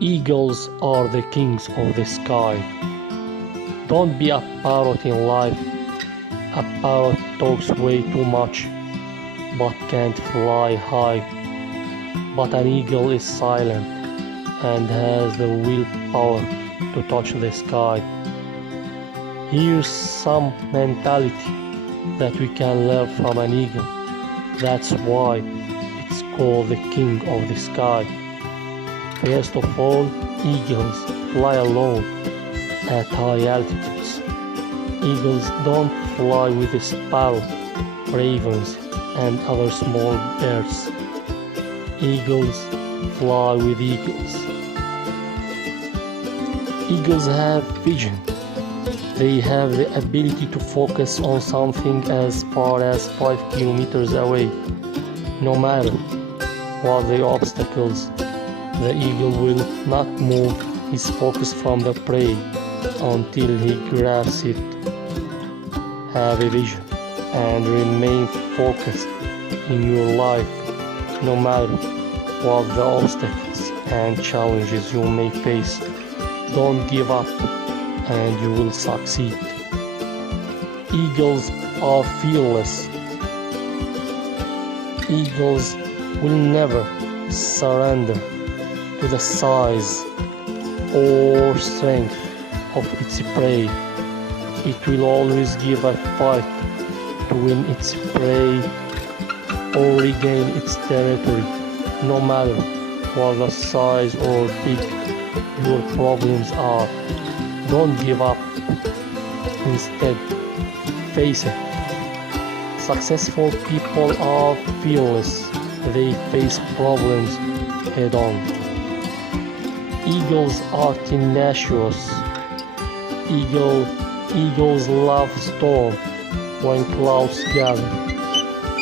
Eagles are the kings of the sky. Don't be a parrot in life. A parrot talks way too much, but can't fly high. But an eagle is silent and has the willpower to touch the sky. Here's some mentality that we can learn from an eagle. That's why it's called the king of the sky. First of all, eagles fly alone at high altitudes. Eagles don't fly with the sparrow, ravens, and other small birds. Eagles fly with eagles. Eagles have vision. They have the ability to focus on something as far as 5 kilometers away. No matter what the obstacles, the eagle will not move his focus from the prey until he grabs it. Have a vision and remain focused in your life, no matter what the obstacles and challenges you may face. Don't give up and you will succeed. Eagles are fearless. Eagles will never surrender to the size or strength of its prey. It will always give a fight to win its prey or regain its territory, no matter what the size or big your problems are. Don't give up. Instead, face it. Successful people are fearless. They face problems head on. Eagles are tenacious. Eagles love storm. When clouds gather,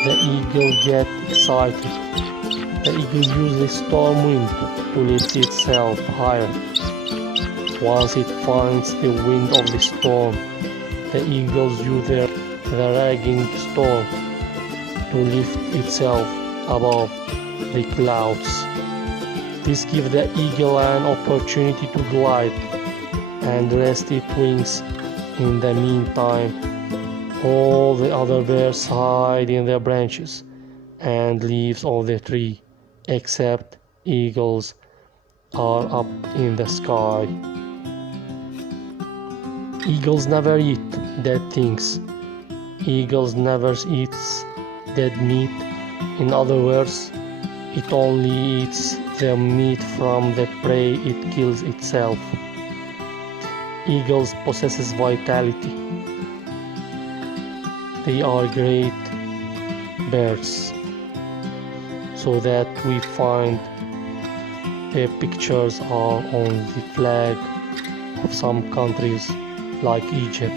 the eagle gets excited. The eagle uses the storm wind to lift itself higher. Once it finds the wind of the storm, the eagles use the raging storm to lift itself above the clouds. This gives the eagle an opportunity to glide and rest its wings. In the meantime, all the other birds hide in the branches and leaves of the tree, except eagles are up in the sky. Eagles never eat dead things. Eagles never eats dead meat. In other words, it only eats the meat from the prey it kills itself. Eagles possess vitality. They are great birds, so that we find their pictures are on the flag of some countries like Egypt.